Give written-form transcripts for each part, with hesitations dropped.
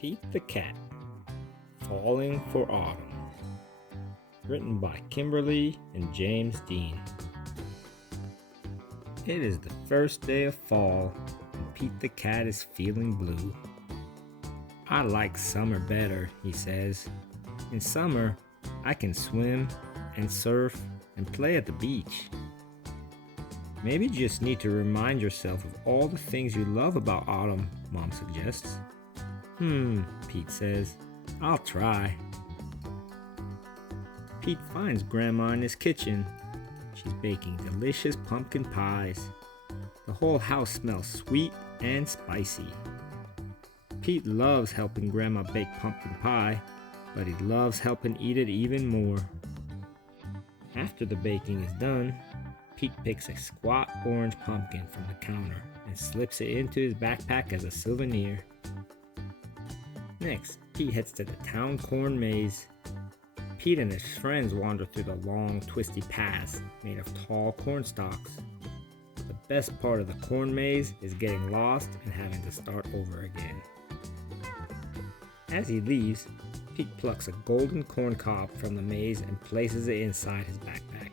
Pete the Cat, Falling for Autumn. Written by Kimberly and James Dean. It is the first day of fall, and Pete the Cat is feeling blue. I like summer better, he says. In summer, I can swim and surf and play at the beach. Maybe you just need to remind yourself of all the things you love about autumn, Mom suggests. Pete says, I'll try. Pete finds Grandma in his kitchen. She's baking delicious pumpkin pies. The whole house smells sweet and spicy. Pete loves helping Grandma bake pumpkin pie, but he loves helping eat it even more. After the baking is done, Pete picks a squat orange pumpkin from the counter and slips it into his backpack as a souvenir. Next, Pete heads to the town corn maze. Pete and his friends wander through the long, twisty paths made of tall corn stalks. The best part of the corn maze is getting lost and having to start over again. As he leaves, Pete plucks a golden corn cob from the maze and places it inside his backpack.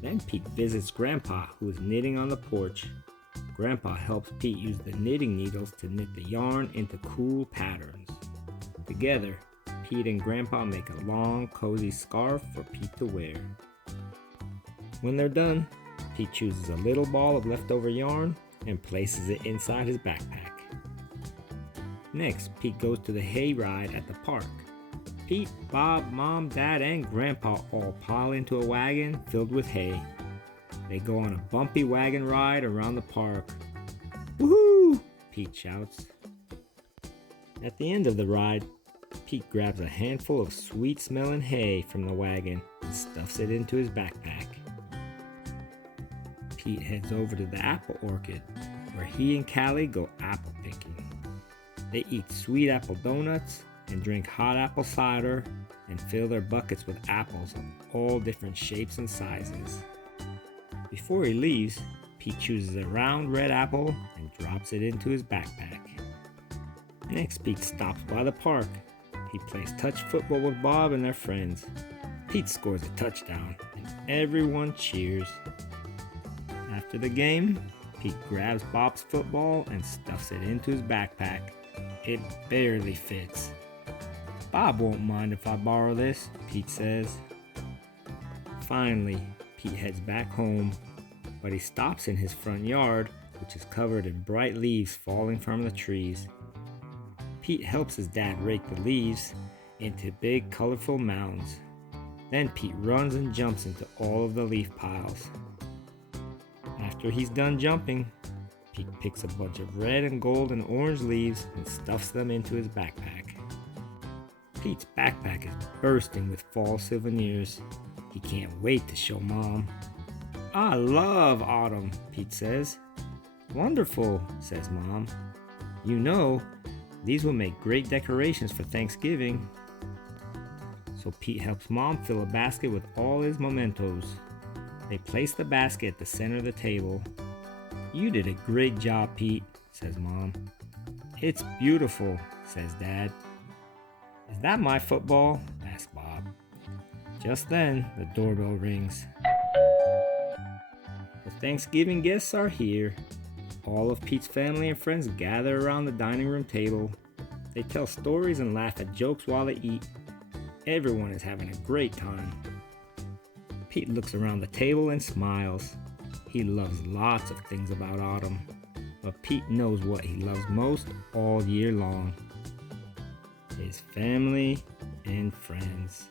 Then Pete visits Grandpa, who is knitting on the porch. Grandpa helps Pete use the knitting needles to knit the yarn into cool patterns. Together, Pete and Grandpa make a long, cozy scarf for Pete to wear. When they're done, Pete chooses a little ball of leftover yarn and places it inside his backpack. Next, Pete goes to the hay ride at the park. Pete, Bob, Mom, Dad, and Grandpa all pile into a wagon filled with hay. They go on a bumpy wagon ride around the park. Woohoo! Pete shouts. At the end of the ride, Pete grabs a handful of sweet-smelling hay from the wagon and stuffs it into his backpack. Pete heads over to the apple orchard, where he and Callie go apple picking. They eat sweet apple donuts and drink hot apple cider and fill their buckets with apples of all different shapes and sizes. Before he leaves, Pete chooses a round red apple and drops it into his backpack. Next, Pete stops by the park. He plays touch football with Bob and their friends. Pete scores a touchdown, and everyone cheers. After the game, Pete grabs Bob's football and stuffs it into his backpack. It barely fits. Bob won't mind if I borrow this, Pete says. Finally, Pete heads back home, but he stops in his front yard, which is covered in bright leaves falling from the trees. Pete helps his dad rake the leaves into big, colorful mounds. Then Pete runs and jumps into all of the leaf piles. After he's done jumping, Pete picks a bunch of red and gold and orange leaves and stuffs them into his backpack. Pete's backpack is bursting with fall souvenirs. He can't wait to show Mom. I love autumn, Pete says. Wonderful, says Mom. You know, these will make great decorations for Thanksgiving. So Pete helps Mom fill a basket with all his mementos. They place the basket at the center of the table. You did a great job, Pete, says Mom. It's beautiful, says Dad. Is that my football? asks Bob. Just then, the doorbell rings. The Thanksgiving guests are here. All of Pete's family and friends gather around the dining room table. They tell stories and laugh at jokes while they eat. Everyone is having a great time. Pete looks around the table and smiles. He loves lots of things about autumn, but Pete knows what he loves most all year long: his family and friends.